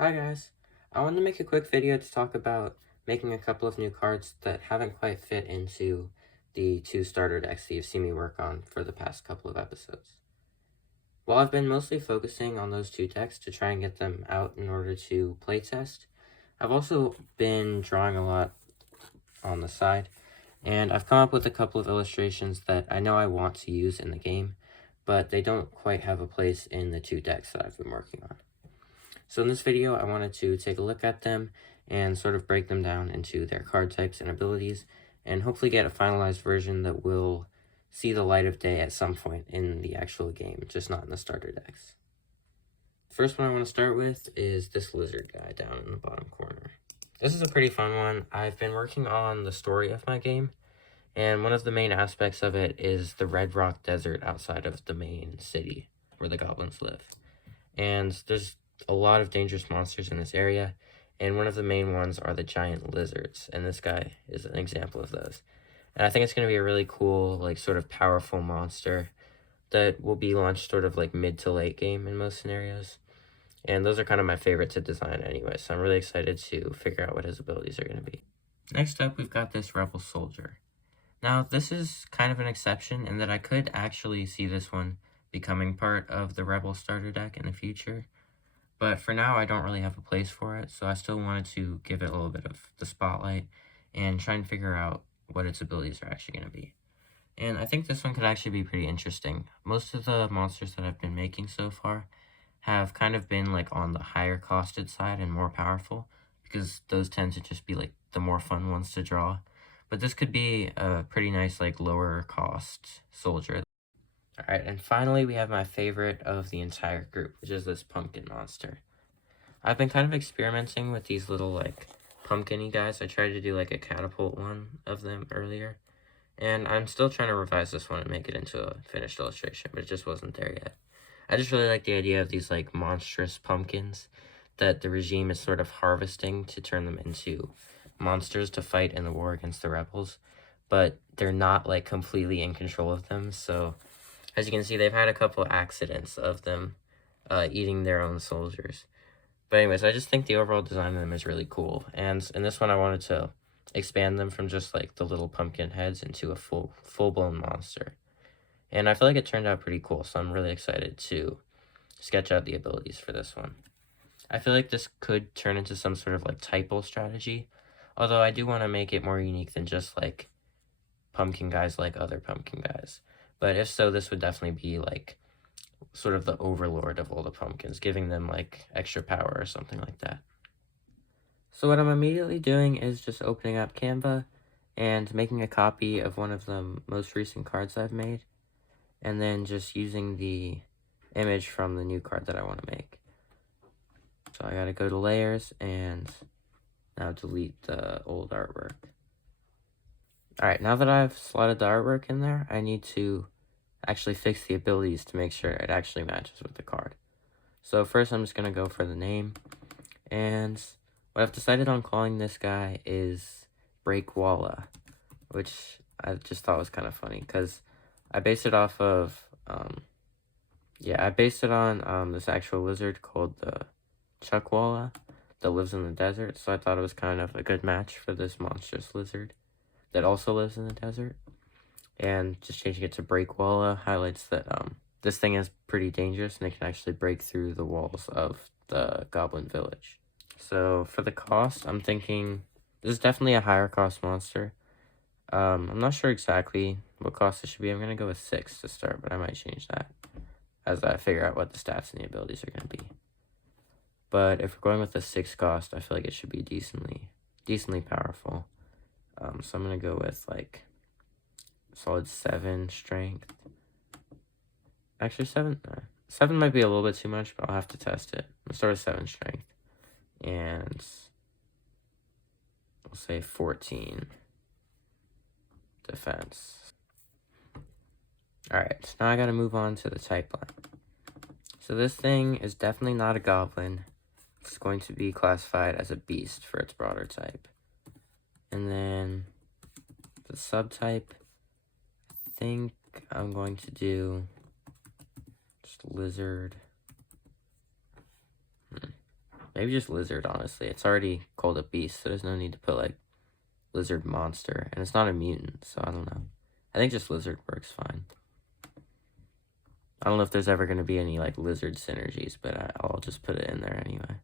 Hi guys, I wanted to make a quick video to talk about making a couple of new cards that haven't quite fit into the two starter decks that you've seen me work on for the past couple of episodes. While I've been mostly focusing on those two decks to try and get them out in order to playtest, I've also been drawing a lot on the side, and I've come up with a couple of illustrations that I know I want to use in the game, but they don't quite have a place in the two decks that I've been working on. So in this video, I wanted to take a look at them and sort of break them down into their card types and abilities, and hopefully get a finalized version that will see the light of day at some point in the actual game, just not in the starter decks. The first one I want to start with is this lizard guy down in the bottom corner. This is a pretty fun one. I've been working on the story of my game, and one of the main aspects of it is the Red Rock Desert outside of the main city where the goblins live. And there's a lot of dangerous monsters in this area, and one of the main ones are the giant lizards, and this guy is an example of those. And I think it's going to be a really cool, like, sort of powerful monster that will be launched sort of like mid to late game in most scenarios. And those are kind of my favorite to design anyway, so I'm really excited to figure out what his abilities are going to be. Next up, we've got this Rebel Soldier. Now, this is kind of an exception in that I could actually see this one becoming part of the Rebel starter deck in the future. But for now, I don't really have a place for it, so I still wanted to give it a little bit of the spotlight and try and figure out what its abilities are actually going to be. And I think this one could actually be pretty interesting. Most of the monsters that I've been making so far have kind of been like on the higher costed side and more powerful, because those tend to just be like the more fun ones to draw. But this could be a pretty nice like lower cost soldier. Alright, and finally we have my favorite of the entire group, which is this pumpkin monster. I've been kind of experimenting with these little, like, pumpkin-y guys. I tried to do, like, a catapult one of them earlier, and I'm still trying to revise this one and make it into a finished illustration, but it just wasn't there yet. I just really like the idea of these, like, monstrous pumpkins that the regime is sort of harvesting to turn them into monsters to fight in the war against the rebels, but they're not, like, completely in control of them, so as you can see, they've had a couple accidents of them eating their own soldiers. But anyways, I just think the overall design of them is really cool. And in this one, I wanted to expand them from just like the little pumpkin heads into a full-blown monster. And I feel like it turned out pretty cool, so I'm really excited to sketch out the abilities for this one. I feel like this could turn into some sort of like typo strategy, although I do want to make it more unique than just like pumpkin guys like other pumpkin guys. But if so, this would definitely be like sort of the overlord of all the pumpkins, giving them like extra power or something like that. So what I'm immediately doing is just opening up Canva and making a copy of one of the most recent cards I've made, and then just using the image from the new card that I want to make. So I gotta go to layers and now delete the old artwork. Alright, now that I've slotted the artwork in there, I need to actually fix the abilities to make sure it actually matches with the card. So first I'm just going to go for the name, and what I've decided on calling this guy is Breakwalla, which I just thought was kind of funny because I based it off of, I based it on this actual lizard called the Chuckwalla that lives in the desert, so I thought it was kind of a good match for this monstrous lizard that also lives in the desert. And just changing it to Breakwalla highlights that this thing is pretty dangerous and it can actually break through the walls of the Goblin Village. So for the cost, I'm thinking this is definitely a higher cost monster. I'm not sure exactly what cost it should be. I'm going to go with 6 to start, but I might change that as I figure out what the stats and the abilities are going to be. But if we're going with the 6 cost, I feel like it should be decently powerful. So I'm going to go with like solid 7 strength. Actually, 7 might be a little bit too much, but I'll have to test it. I'll start with 7 strength. And we'll say 14 defense. Alright, so now I gotta move on to the type line. So this thing is definitely not a goblin. It's going to be classified as a beast for its broader type. And then the subtype, I think I'm going to do just lizard. Maybe just lizard, honestly. It's already called a beast, so there's no need to put, like, lizard monster. And it's not a mutant, so I don't know. I think just lizard works fine. I don't know if there's ever going to be any, like, lizard synergies, but I'll just put it in there anyway.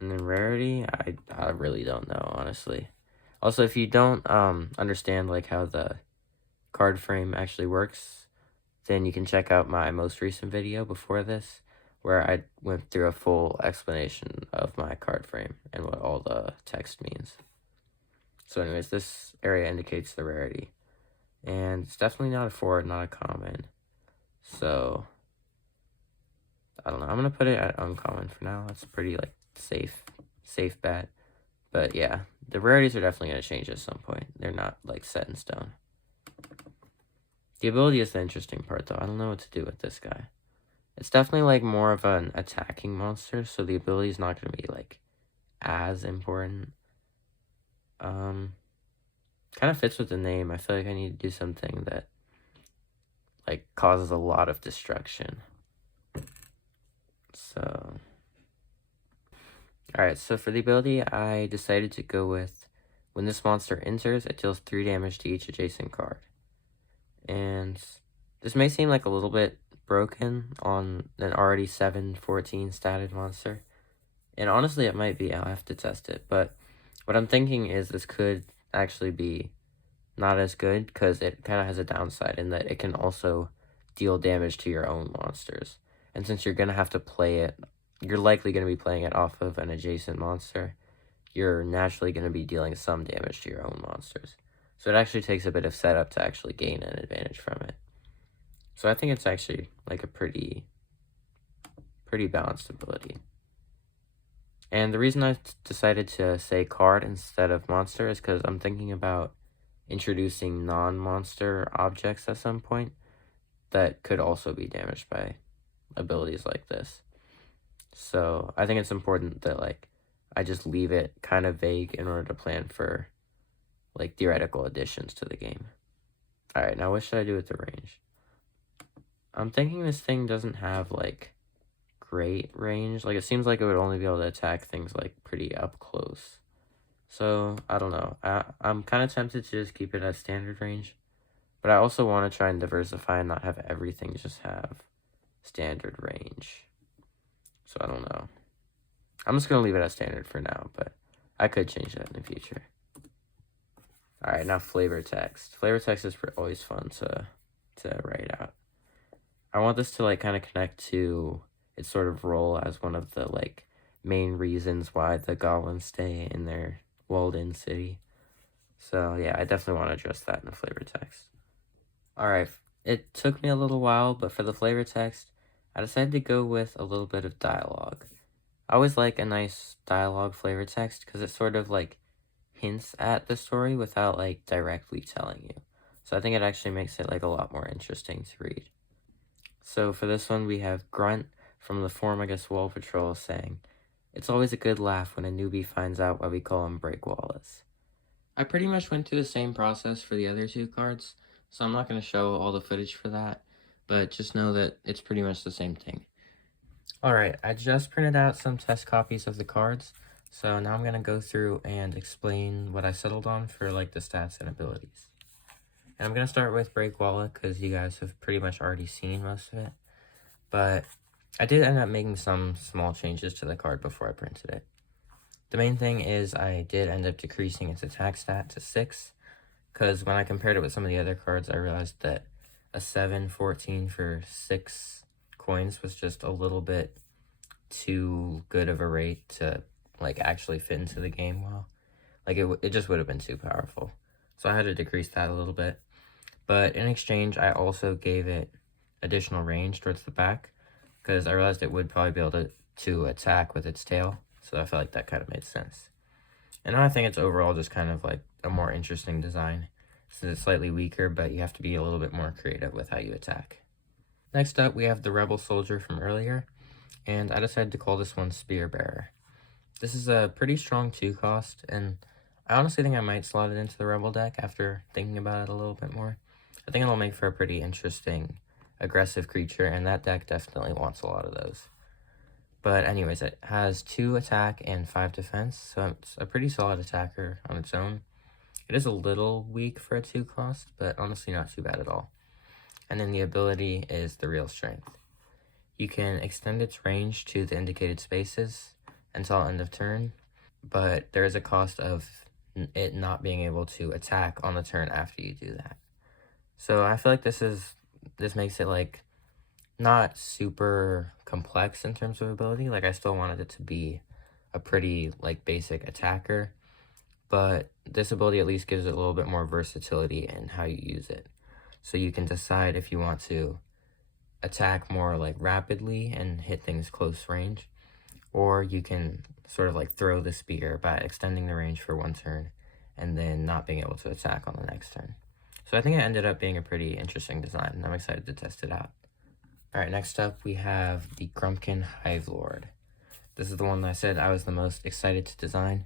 And then rarity, I really don't know, honestly. Also, if you don't understand, like, how the card frame actually works, then you can check out my most recent video before this, where I went through a full explanation of my card frame and what all the text means. So anyways, this area indicates the rarity. And it's definitely not a forward, not a common. So, I don't know. I'm going to put it at uncommon for now. That's pretty, like, safe bet. But yeah, the rarities are definitely going to change at some point. They're not, like, set in stone. The ability is the interesting part, though. I don't know what to do with this guy. It's definitely, like, more of an attacking monster, so the ability is not going to be, like, as important. Kind of fits with the name. I feel like I need to do something that, like, causes a lot of destruction. So, alright, so for the ability, I decided to go with, when this monster enters, it deals 3 damage to each adjacent card. And this may seem like a little bit broken on an already 7/14 statted monster. And honestly, it might be. I'll have to test it. But what I'm thinking is this could actually be not as good, because it kind of has a downside in that it can also deal damage to your own monsters. And since you're going to have to play it, you're likely going to be playing it off of an adjacent monster, you're naturally going to be dealing some damage to your own monsters. So it actually takes a bit of setup to actually gain an advantage from it. So I think it's actually like a pretty balanced ability. And the reason I decided to say card instead of monster is because I'm thinking about introducing non-monster objects at some point that could also be damaged by abilities like this. So I think it's important that, like, I just leave it kind of vague in order to plan for, like, theoretical additions to the game. Alright, now what should I do with the range? I'm thinking this thing doesn't have, like, great range. Like, it seems like it would only be able to attack things, like, pretty up close. So, I don't know. I'm kind of tempted to just keep it at standard range. But I also want to try and diversify and not have everything just have standard range. So, I don't know. I'm just going to leave it at standard for now, but I could change that in the future. Alright, now flavor text. Flavor text is always fun to write out. I want this to, like, kind of connect to its sort of role as one of the, like, main reasons why the goblins stay in their walled-in city. So, yeah, I definitely want to address that in the flavor text. Alright, it took me a little while, but for the flavor text, I decided to go with a little bit of dialogue. I always like a nice dialogue flavor text because it sort of, like, hints at the story without, like, directly telling you. So I think it actually makes it, like, a lot more interesting to read. So for this one, we have Grunt from the forum, I guess, Wall Patrol, saying, "It's always a good laugh when a newbie finds out why we call him Break Wallace." I pretty much went through the same process for the other 2 cards, so I'm not going to show all the footage for that, but just know that it's pretty much the same thing. Alright, I just printed out some test copies of the cards, so now I'm going to go through and explain what I settled on for, like, the stats and abilities. And I'm going to start with Break Wallet because you guys have pretty much already seen most of it. But I did end up making some small changes to the card before I printed it. The main thing is I did end up decreasing its attack stat to 6. Because when I compared it with some of the other cards, I realized that a 7/14 for 6 coins was just a little bit too good of a rate to, like, actually fit into the game well. Like, it just would have been too powerful. So I had to decrease that a little bit. But in exchange, I also gave it additional range towards the back, because I realized it would probably be able to attack with its tail, so I felt like that kind of made sense. And now I think it's overall just kind of like a more interesting design, since it's slightly weaker, but you have to be a little bit more creative with how you attack. Next up, we have the Rebel Soldier from earlier, and I decided to call this one Spear Bearer. This is a pretty strong 2 cost, and I honestly think I might slot it into the Rebel deck after thinking about it a little bit more. I think it'll make for a pretty interesting, aggressive creature, and that deck definitely wants a lot of those. But anyways, it has 2 attack and 5 defense, so it's a pretty solid attacker on its own. It is a little weak for a 2 cost, but honestly not too bad at all. And then the ability is the real strength. You can extend its range to the indicated spaces until end of turn, but there is a cost of it not being able to attack on the turn after you do that. So I feel like this makes it like not super complex in terms of ability. Like, I still wanted it to be a pretty like basic attacker, but this ability at least gives it a little bit more versatility in how you use it. So you can decide if you want to attack more like rapidly and hit things close range, or you can sort of like throw the spear by extending the range for 1 turn and then not being able to attack on the next turn. So I think it ended up being a pretty interesting design, and I'm excited to test it out. Alright, next up we have the Grumpkin Hive Lord. This is the one that I said I was the most excited to design,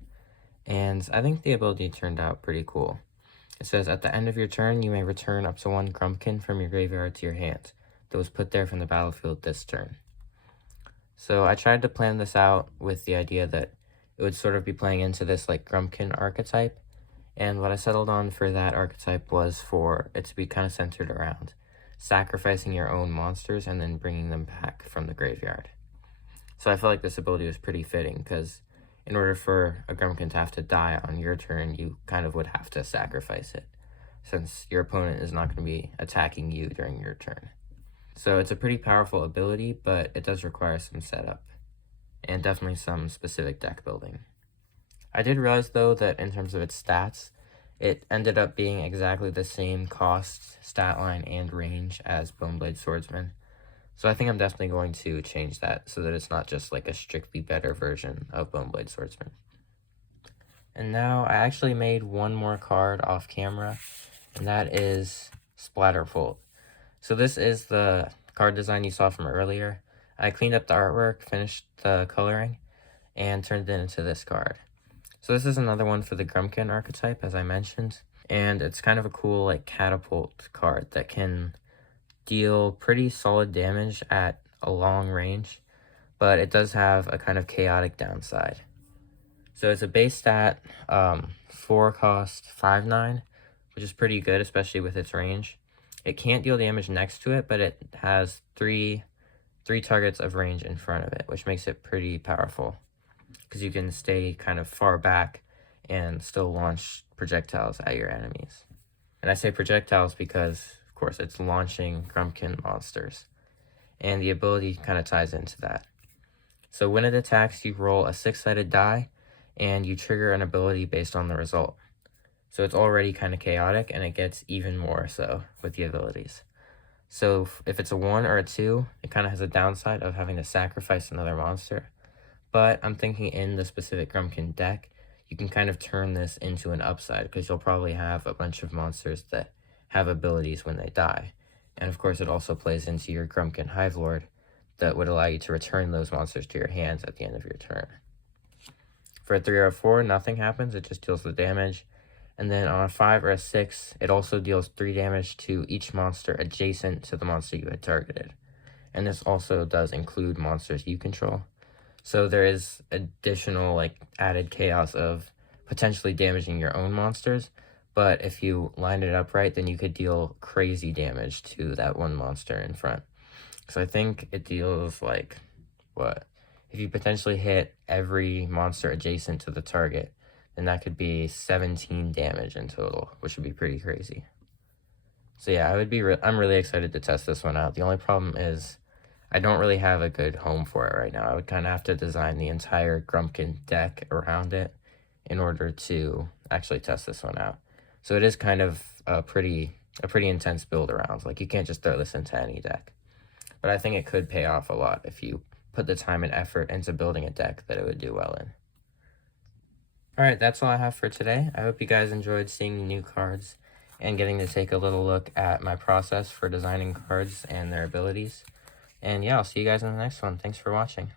and I think the ability turned out pretty cool. It says, at the end of your turn, you may return up to 1 Grumpkin from your graveyard to your hand that was put there from the battlefield this turn. So I tried to plan this out with the idea that it would sort of be playing into this like Grumpkin archetype, and what I settled on for that archetype was for it to be kind of centered around sacrificing your own monsters and then bringing them back from the graveyard. So I felt like this ability was pretty fitting, because in order for a Grumpkin to have to die on your turn, you kind of would have to sacrifice it, since your opponent is not going to be attacking you during your turn. So it's a pretty powerful ability, but it does require some setup, and definitely some specific deck building. I did realize, though, that in terms of its stats, it ended up being exactly the same cost, stat line, and range as Boneblade Swordsman. So I think I'm definitely going to change that so that it's not just like a strictly better version of Boneblade Swordsman. And now I actually made one more card off camera, and that is Splatterfold. So this is the card design you saw from earlier. I cleaned up the artwork, finished the coloring, and turned it into this card. So this is another one for the Grumpkin archetype, as I mentioned, and it's kind of a cool like catapult card that can deal pretty solid damage at a long range, but it does have a kind of chaotic downside. So it's a base stat, 4 cost, 5/9, which is pretty good, especially with its range. It can't deal damage next to it, but it has three targets of range in front of it, which makes it pretty powerful, because you can stay kind of far back and still launch projectiles at your enemies. And I say projectiles because, of course, it's launching Grumpkin monsters, and the ability kind of ties into that. So when it attacks, you roll a 6-sided die, and you trigger an ability based on the result. So it's already kind of chaotic, and it gets even more so with the abilities. So if it's a 1 or a 2, it kind of has a downside of having to sacrifice another monster. But I'm thinking in the specific Grumpkin deck, you can kind of turn this into an upside, because you'll probably have a bunch of monsters that have abilities when they die. And of course, it also plays into your Grumpkin Hive Lord that would allow you to return those monsters to your hands at the end of your turn. For a 3 or a 4, nothing happens, it just deals the damage. And then on a 5 or a 6, it also deals 3 damage to each monster adjacent to the monster you had targeted. And this also does include monsters you control. So there is additional like added chaos of potentially damaging your own monsters, but if you line it up right, then you could deal crazy damage to that one monster in front. So I think it deals like, what? If you potentially hit every monster adjacent to the target, then that could be 17 damage in total, which would be pretty crazy. So yeah, I'm really excited to test this one out. The only problem is I don't really have a good home for it right now. I would kind of have to design the entire Grumpkin deck around it in order to actually test this one out. So it is kind of a pretty intense build around. Like, you can't just throw this into any deck. But I think it could pay off a lot if you put the time and effort into building a deck that it would do well in. Alright, that's all I have for today. I hope you guys enjoyed seeing the new cards and getting to take a little look at my process for designing cards and their abilities. And yeah, I'll see you guys in the next one. Thanks for watching.